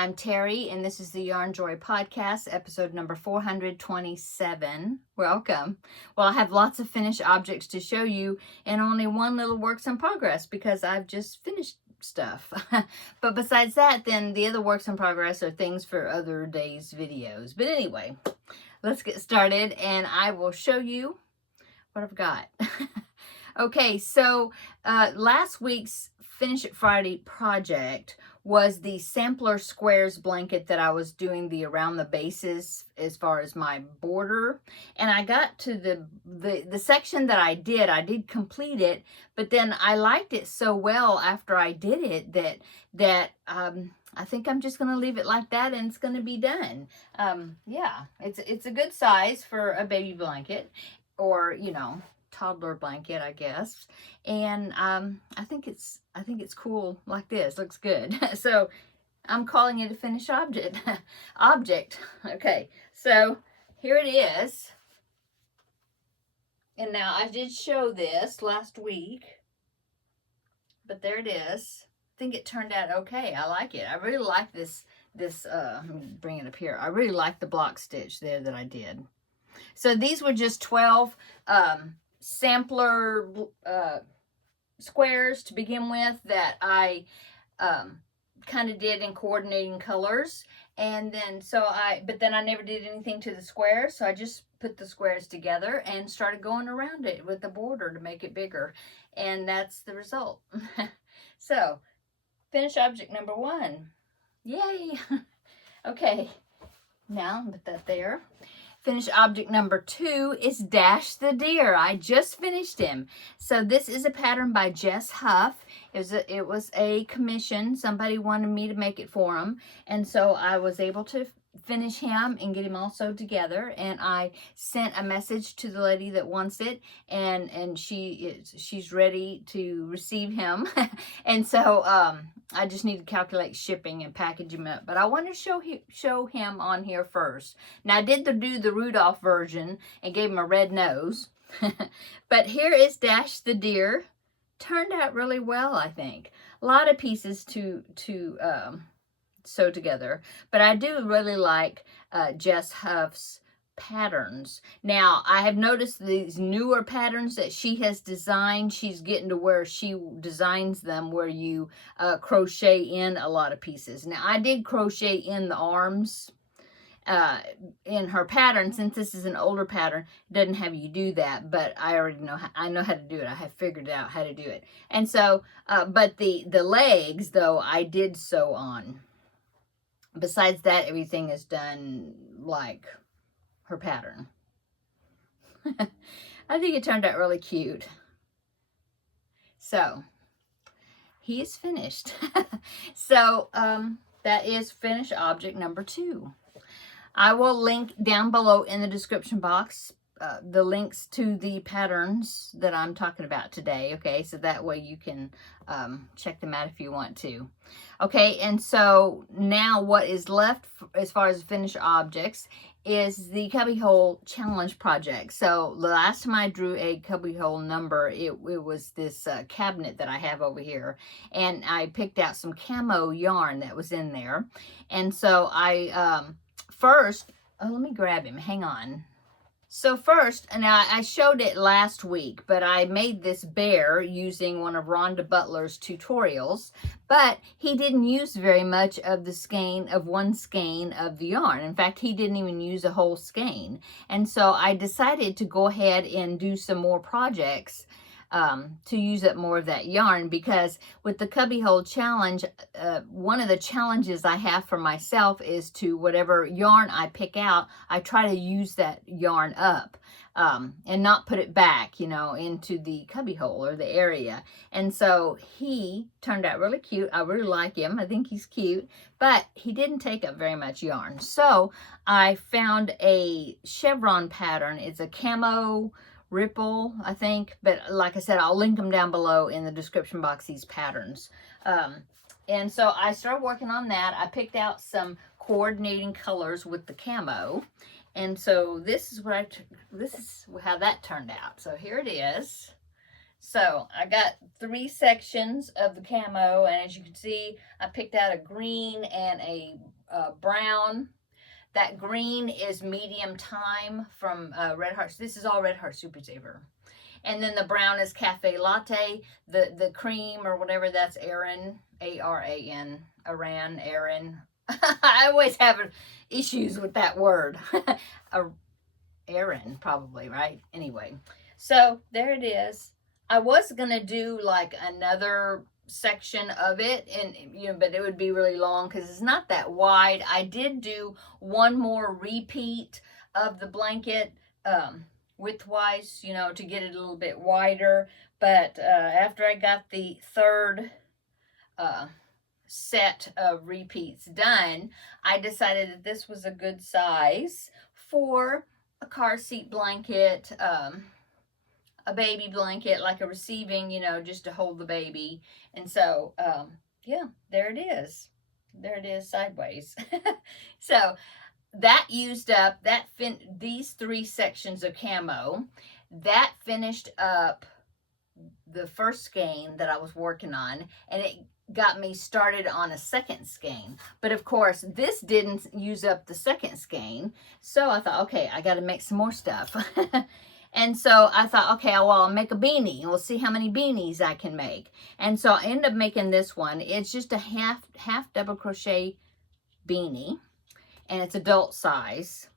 I'm Terry, and this is the Yarn Joy Podcast, episode number 427. Welcome. Well, I have lots of finished objects to show you, and only one little works in progress because I've just finished stuff. But besides that, then the other works in progress are things for other days' videos. But anyway, let's get started, and I will show you what I've got. Okay, so last week's Finish It Friday project was the sampler squares blanket that I was doing the around the bases as far as my border, and I got to the section that I did complete it, but then I liked it so well after I did it that I think I'm just going to leave it like that and it's going to be done. Yeah, it's a good size for a baby blanket, or toddler blanket, I guess. And I think it's cool like this. Looks good. So I'm calling it a finished object. Okay, so here it is. And now I did show this last week, but there it is. I think it turned out okay. I like it. I really like this let me bring it up here. I really like the block stitch there that I did. So these were just 12 sampler squares to begin with that I kind of did in coordinating colors, and then but then I never did anything to the squares, so I just put the squares together and started going around it with the border to make it bigger, and that's the result. So finish object number 1. Yay. Okay, now put that there. Finish object number 2 is Dash the Deer. I just finished him. So this is a pattern by Jess Huff. It was a commission. Somebody wanted me to make it for them. And so I was able to finish him and get him all sewed together. And I sent a message to the lady that wants it. And she's ready to receive him. And so I just need to calculate shipping and package him up. But I want to show him on here first. Now, I did do the Rudolph version and gave him a red nose. But here is Dash the Deer. Turned out really well, I think. A lot of pieces to sew together. But I do really like Jess Huff's patterns. Now, I have noticed these newer patterns that she has designed, she's getting to where she designs them where you crochet in a lot of pieces. Now, I did crochet in the arms in her pattern. Since this is an older pattern, it doesn't have you do that, but I already know I know how to do it. I have figured out how to do it. And so but the legs, though, I did sew on. Besides that, everything is done like her pattern. I think it turned out really cute. So he is finished. So that is finished object number 2. I will link down below in the description box the links to the patterns that I'm talking about today, okay? So that way you can check them out if you want to. Okay, and so now what is left as far as finished objects is the Cubbyhole challenge project. So the last time I drew a Cubbyhole number, it was this cabinet that I have over here, and I picked out some camo yarn that was in there. And so I first, let me grab him, hang on. So first, and I showed it last week, but I made this bear using one of Rhonda Butler's tutorials, but he didn't use very much of the skein, of one skein of the yarn. In fact, he didn't even use a whole skein. And so I decided to go ahead and do some more projects to use up more of that yarn, because with the Cubbyhole challenge, one of the challenges I have for myself is to, whatever yarn I pick out, I try to use that yarn up and not put it back, into the cubbyhole or the area. And so he turned out really cute. I really like him. I think he's cute, but he didn't take up very much yarn. So I found a chevron pattern. It's a camo ripple, I think, but like I said, I'll link them down below in the description box, these patterns. And so I started working on that. I picked out some coordinating colors with the camo, and so this is how that turned out. So here it is. So I got 3 sections of the camo, and as you can see, I picked out a green and a brown. That green is medium time from Red Heart. This is all Red Heart Super Saver. And then the brown is cafe latte. The cream or whatever, that's Aran, A-R-A-N, Aran. I always have issues with that word. Aran, probably, right? Anyway, so there it is. I was gonna do like another section of it, and but it would be really long because it's not that wide. I did do one more repeat of the blanket widthwise, to get it a little bit wider. But after I got the third set of repeats done, I decided that this was a good size for a car seat blanket, a baby blanket, like a receiving, just to hold the baby. And so, yeah, there it is. There it is sideways. So that used up, these 3 sections of camo. That finished up the first skein that I was working on, and it got me started on a second skein. But of course, this didn't use up the second skein. So I thought, okay, I got to make some more stuff. And so I thought, okay, well, I'll make a beanie. We'll see how many beanies I can make. And so I ended up making this one. It's just a half double crochet beanie, and it's adult size.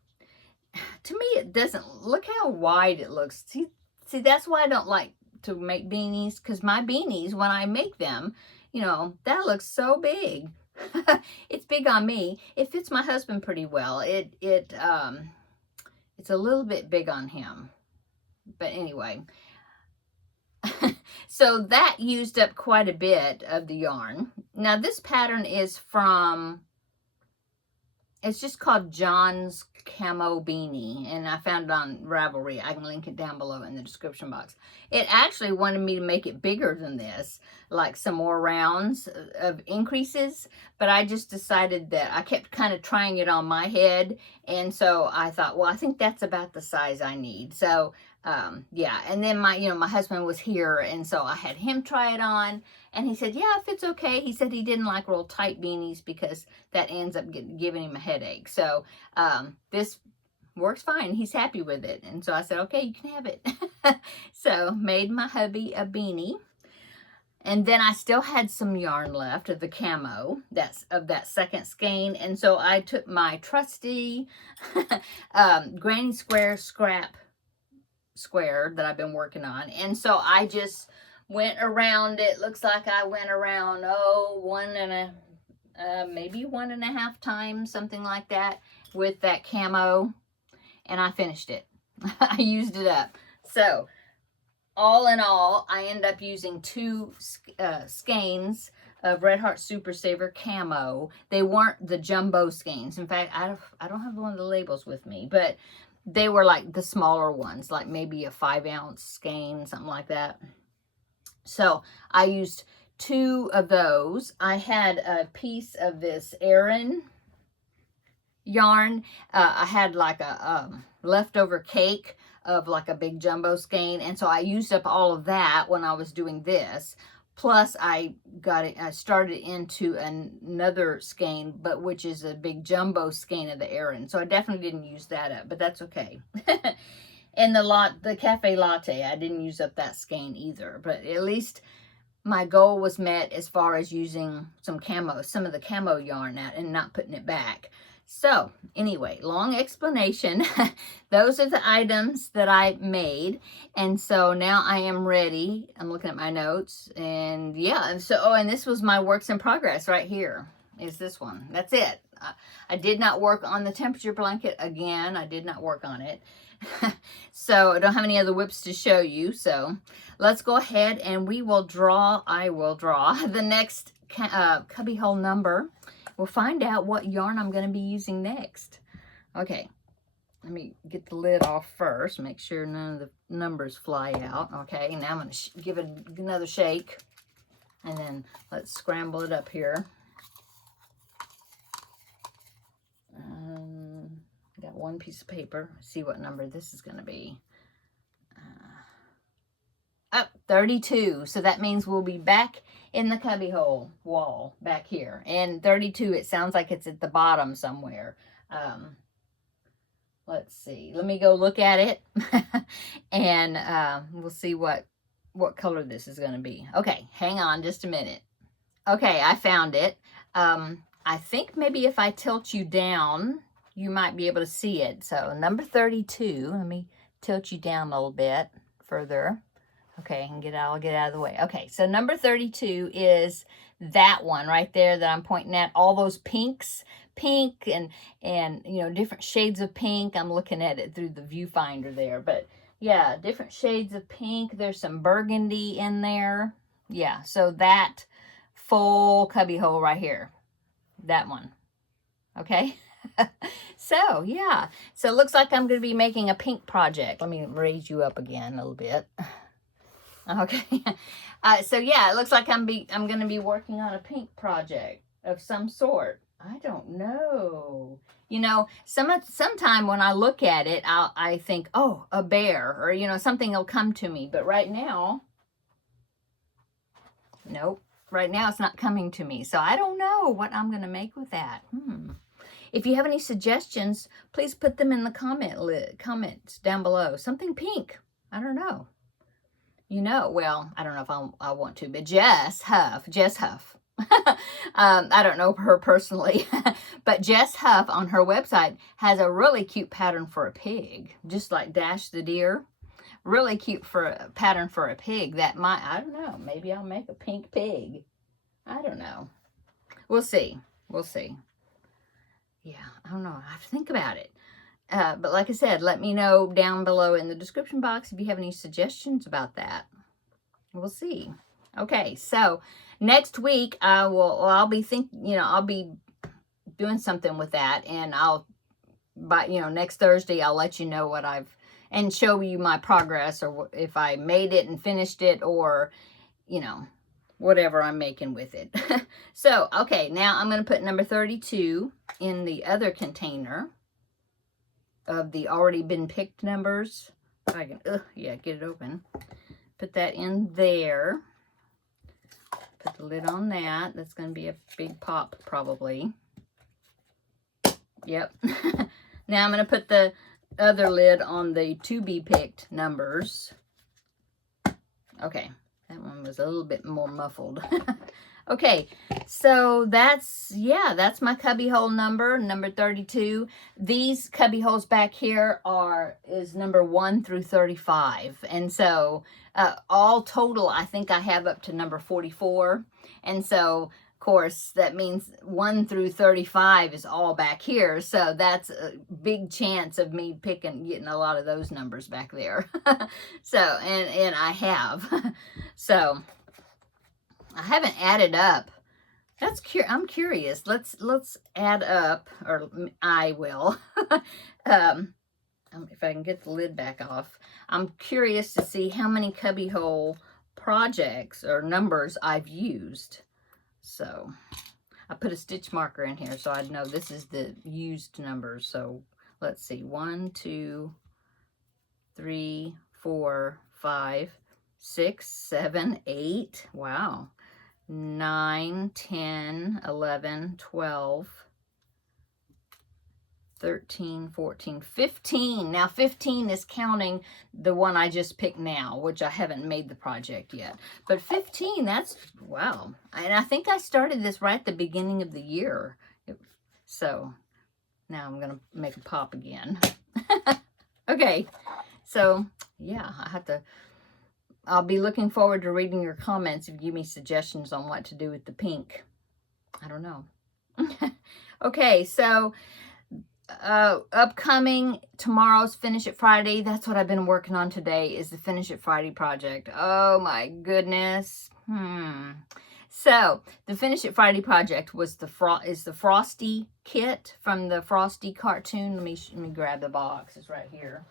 To me, it doesn't look how wide it looks. See, that's why I don't like to make beanies, because my beanies, when I make them, that looks so big. It's big on me. It fits my husband pretty well. It's a little bit big on him. But anyway, so that used up quite a bit of the yarn. Now this pattern is it's just called John's Camo Beanie, and I found it on Ravelry. I can link it down below in the description box. It actually wanted me to make it bigger than this, like some more rounds of increases, but I just decided that I kept kind of trying it on my head, and so I thought, well, I think that's about the size I need. So yeah, and then my husband was here, and so I had him try it on, and he said, yeah, if it's okay. He said he didn't like real tight beanies because that ends up giving him a headache. So this works fine. He's happy with it. And so I said, okay, you can have it. So made my hubby a beanie. And then I still had some yarn left of the camo, of that second skein. And so I took my trusty Granny Square scrap square that I've been working on. And so I just went around it. Looks like I went around, maybe 1.5 times, something like that, with that camo, and I finished it. I used it up. So all in all, I ended up using 2 skeins of Red Heart Super Saver camo. They weren't the jumbo skeins. In fact, I don't have one of the labels with me, but they were like the smaller ones, like maybe a 5-ounce skein, something like that. So I used 2 of those. I had a piece of this Aran yarn. I had like a leftover cake of like a big jumbo skein, and so I used up all of that when I was doing this. Plus I started into another skein, but which is a big jumbo skein of the Aran. So I definitely didn't use that up, but that's okay. And the cafe latte, I didn't use up that skein either, but at least my goal was met as far as using some of the camo yarn out and not putting it back. So anyway, long explanation. Those are the items that I made. And so now I am ready. I'm looking at my notes, and yeah. And so, and this was my works in progress right here, is this one. That's it. I did not work on the temperature blanket again. I did not work on it. So I don't have any other whips to show you. So let's go ahead and I will draw the next cubbyhole number. We'll find out what yarn I'm going to be using next. Okay, let me get the lid off first. Make sure none of the numbers fly out. Okay, now I'm going to give it another shake. And then let's scramble it up here. Got one piece of paper. See what number this is going to be. Oh, 32. So that means we'll be back in the cubbyhole wall back here. And 32, it sounds like it's at the bottom somewhere. Let's see. Let me go look at it. And we'll see what color this is going to be. Okay, hang on just a minute. Okay, I found it. I think maybe if I tilt you down, you might be able to see it. So number 32, let me tilt you down a little bit further. Okay, and I'll get out of the way. Okay, so number 32 is that one right there that I'm pointing at. All those pinks, pink and you know, different shades of pink. I'm looking at it through the viewfinder there, but yeah, different shades of pink. There's some burgundy in there. Yeah, so that full cubbyhole right here, that one. Okay. So yeah, so it looks like I'm going to be making a pink project. Let me raise you up again a little bit. Okay. So yeah, it looks like I'm going to be working on a pink project of some sort. I don't know. You know, sometime when I look at it, I think, oh, a bear, or you know, something will come to me. But right now, nope. Right now it's not coming to me. So I don't know what I'm going to make with that. If you have any suggestions, please put them in the comments down below. Something pink. I don't know. You know, well, I don't know if I want to, but Jess Huff. I don't know her personally, but Jess Huff on her website has a really cute pattern for a pig, just like Dash the deer. Really cute for a pattern for a pig that might, I don't know, maybe I'll make a pink pig. I don't know. We'll see. We'll see. Yeah, I don't know. I have to think about it. But like I said, let me know down below in the description box if you have any suggestions about that. We'll see. Okay, so next week I'll be doing something with that, and next Thursday I'll let you know and show you my progress, or if I made it and finished it, or you know, whatever I'm making with it. So, okay, now I'm going to put number 32 in the other container of the already been picked numbers. If I can, get it open. Put that in there. Put the lid on that. That's going to be a big pop, probably. Yep. Now I'm going to put the other lid on the to be picked numbers. Okay. That one was a little bit more muffled. Okay, so that's my cubbyhole number 32. These cubbyholes back here is number 1 through 35. And so all total, I think I have up to number 44. And so, of course, that means 1 through 35 is all back here. So that's a big chance of me getting a lot of those numbers back there. So, and I have. So I haven't added up. I'm curious. Let's add up, or I will. If I can get the lid back off. I'm curious to see how many cubbyhole projects or numbers I've used. So I put a stitch marker in here so I'd know this is the used numbers. So let's see. 1, 2, 3, 4, 5, 6, 7, 8. Wow. 9, 10, 11, 12, 13, 14, 15. Now 15 is counting the one I just picked now, which I haven't made the project yet. But 15, that's, wow. And I think I started this right at the beginning of the year. So now I'm going to make a pop again. Okay. So yeah, I'll be looking forward to reading your comments if you give me suggestions on what to do with the pink. I don't know. Okay, so upcoming tomorrow's Finish It Friday. That's what I've been working on today, is the Finish It Friday project. Oh my goodness. So the Finish It Friday project is the Frosty kit from the Frosty cartoon. Let me grab the box. It's right here.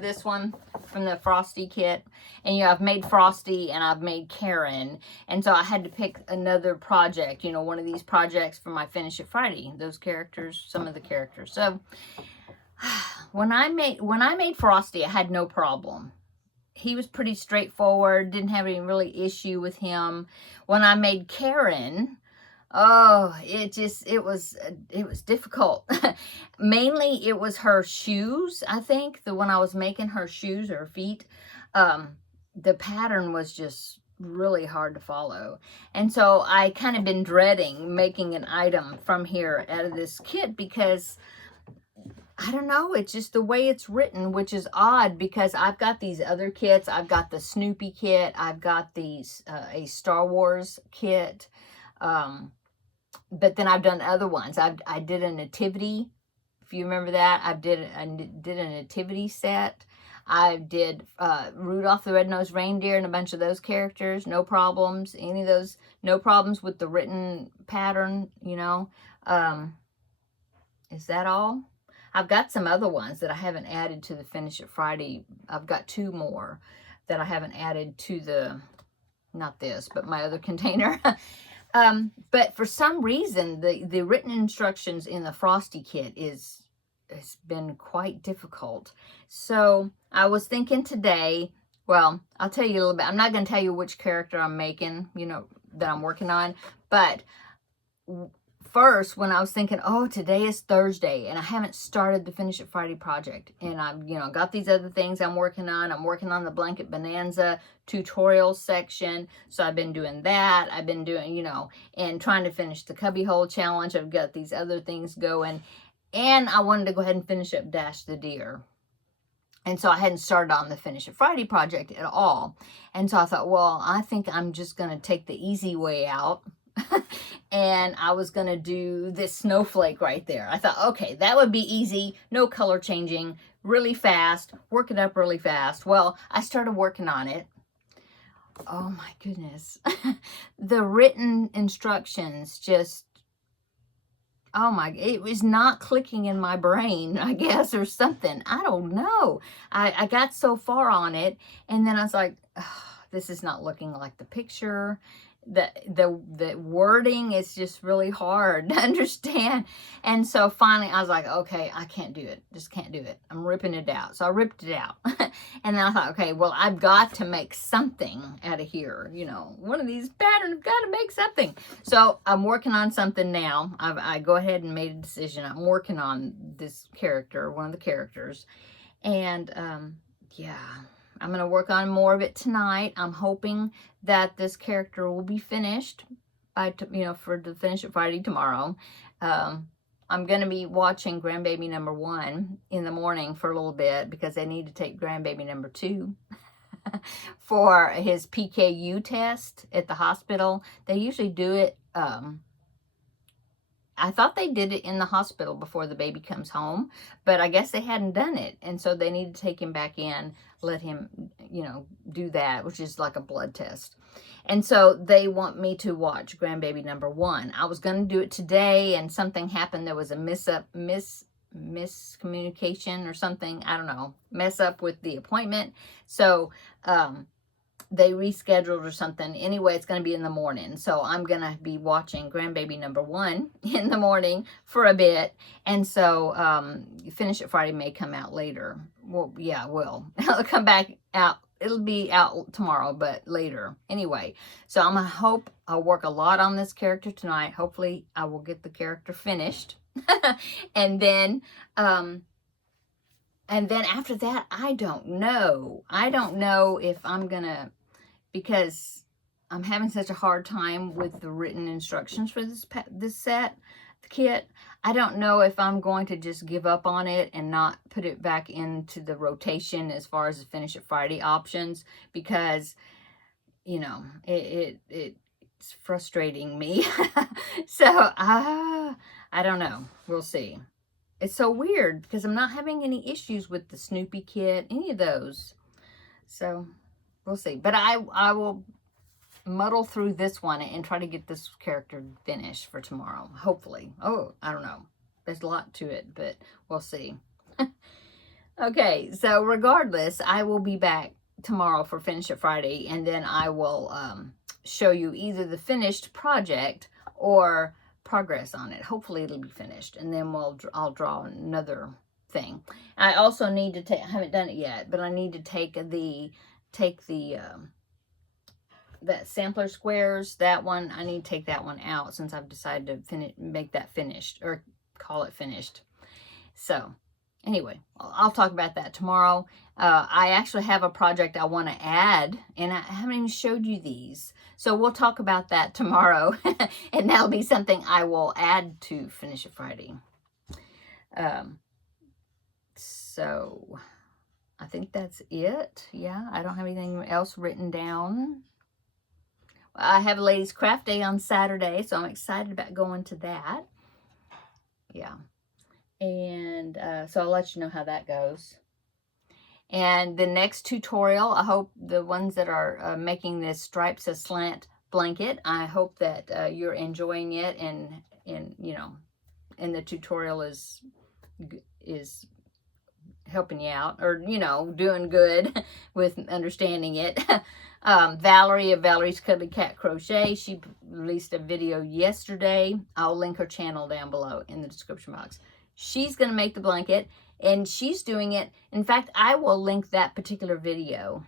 This one from the Frosty kit. And I've made Frosty and I've made Karen, and so I had to pick another project, one of these projects for my Finish It Friday. Those characters, some of the characters. So when I made Frosty, I had no problem. he was pretty straightforward, didn't have any really issue with him. When I made Karen, oh, it was difficult. Mainly it was her shoes, I think. When I was making her shoes or feet, the pattern was just really hard to follow. And so I kind of been dreading making an item from here out of this kit because I don't know, it's just the way it's written, which is odd because I've got these other kits. I've got the Snoopy kit. I've got these a Star Wars kit. But then I've done other ones. I did a nativity, if you remember that. I did a nativity set. I did Rudolph the Red-Nosed Reindeer and a bunch of those characters. No problems. Any of those, no problems with the written pattern, you know. Is that all? I've got some other ones that I haven't added to the Finish It Friday. I've got 2 more that I haven't added to the, not this, but my other container. But for some reason, the written instructions in the Frosty kit has been quite difficult. So I was thinking today, well, I'll tell you a little bit. I'm not going to tell you which character I'm making, you know, that I'm working on. But first, when I was thinking, oh, today is Thursday and I haven't started the Finish It Friday project, and I've, you know, got these other things I'm working on. I'm working on the Blanket Bonanza tutorial section. So I've been doing that. I've been doing, you know, and trying to finish the Cubbyhole challenge. I've got these other things going. And I wanted to go ahead and finish up Dash the Deer. And so I hadn't started on the Finish It Friday project at all. And so I thought, well, I think I'm just going to take the easy way out. And I was going to do this snowflake right there. I thought, okay, that would be easy. No color changing, really fast, work it up really fast. Well, I started working on it. Oh my goodness. The written instructions just, oh my, it was not clicking in my brain, I guess, or something. I don't know. I got so far on it, and then I was like, oh, this is not looking like the picture. The wording is just really hard to understand. And so finally I was like, okay, I can't do it. Just can't do it. I'm ripping it out. So I ripped it out. And then I thought, okay, well, I've got to make something out of here. You know, one of these patterns, I've got to make something. So I'm working on something now. I go ahead and made a decision. I'm working on this character, one of the characters. And yeah, I'm going to work on more of it tonight. I'm hoping that this character will be finished by, you know, for the Finish It Friday tomorrow. I'm going to be watching grandbaby number 1 in the morning for a little bit because they need to take grandbaby number 2 for his PKU test at the hospital. They usually do it, I thought they did it in the hospital before the baby comes home, but I guess they hadn't done it. And so they need to take him back in, let him, you know, do that, which is like a blood test. And so they want me to watch grandbaby number 1. I was going to do it today, and something happened. There was a miscommunication or something. I don't know, mess up with the appointment. So, they rescheduled or something. Anyway, it's going to be in the morning. So I'm going to be watching grandbaby number 1 in the morning for a bit. And so Finish It Friday may come out later. Well, yeah, it will. It'll come back out. It'll be out tomorrow, but later. Anyway, so I'm going to hope I'll work a lot on this character tonight. Hopefully I will get the character finished. And then after that, I don't know. I don't know if I'm going to, because I'm having such a hard time with the written instructions for this set, the kit. I don't know if I'm going to just give up on it and not put it back into the rotation as far as the Finish It Friday options, because, you know, it's frustrating me. So, I don't know. We'll see. It's so weird because I'm not having any issues with the Snoopy kit, any of those. So we'll see. But I will muddle through this one and try to get this character finished for tomorrow, hopefully. Oh, I don't know. There's a lot to it, but we'll see. Okay, so regardless, I will be back tomorrow for Finish It Friday, and then I will show you either the finished project or progress on it. Hopefully it'll be finished, and then I'll draw another thing. I also need to take, I haven't done it yet, but I need to take the take the that sampler squares, that one, I need to take that one out since I've decided to make that finished, or call it finished. So anyway, I'll talk about that tomorrow. I actually have a project I want to add, and I haven't even showed you these. So we'll talk about that tomorrow, and that'll be something I will add to Finish It Friday. So I think that's it. Yeah, I don't have anything else written down. I have a ladies' craft day on Saturday, so I'm excited about going to that. Yeah. And so I'll let you know how that goes. And the next tutorial, I hope the ones that are making this stripes aslant blanket, I hope that you're enjoying it, and you know, and the tutorial is helping you out, or you know, doing good with understanding it. Valerie of Valerie's Cuddly Cat Crochet, she released a video yesterday. I'll link her channel down below in the description box. She's going to make the blanket, and she's doing it. In fact, I will link that particular video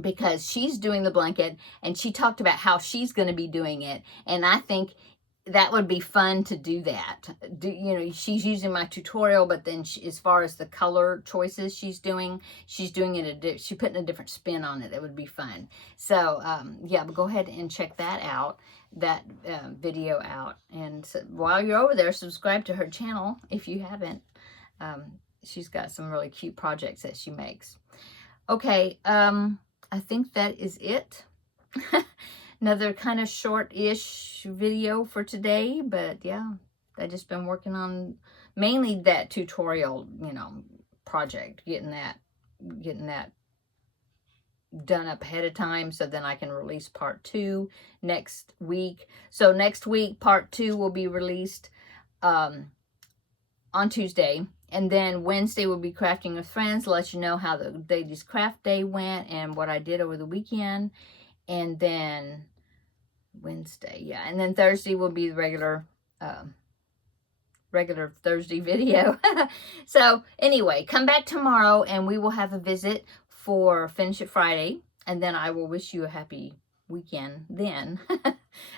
because she's doing the blanket, and she talked about how she's going to be doing it, and I think that would be fun to do that. You know, she's using my tutorial, but then as far as the color choices she's doing it, she's putting a different spin on it. That would be fun. So, yeah, but go ahead and check that out, that video out. And so, while you're over there, subscribe to her channel if you haven't. She's got some really cute projects that she makes. Okay, I think that is it. Another kind of short-ish video for today, but yeah, I've just been working on mainly that tutorial, you know, project, getting that done up ahead of time, so then I can release part 2 next week. So next week, part 2 will be released on Tuesday, and then Wednesday will be Crafting with Friends, let you know how the ladies' craft day went and what I did over the weekend. And then Wednesday, yeah. And then Thursday will be the regular Thursday video. So anyway, come back tomorrow and we will have a visit for Finish It Friday. And then I will wish you a happy weekend then.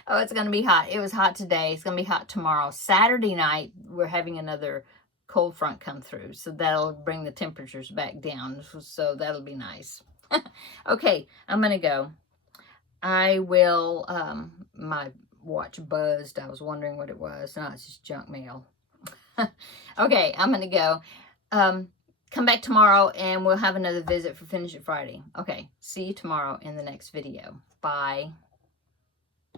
Oh, it's going to be hot. It was hot today. It's going to be hot tomorrow. Saturday night, we're having another cold front come through. So that'll bring the temperatures back down. So that'll be nice. Okay, I'm going to go. I will, my watch buzzed. I was wondering what it was. No, it's just junk mail. Okay, I'm going to go. Come back tomorrow and we'll have another visit for Finish It Friday. Okay, see you tomorrow in the next video. Bye.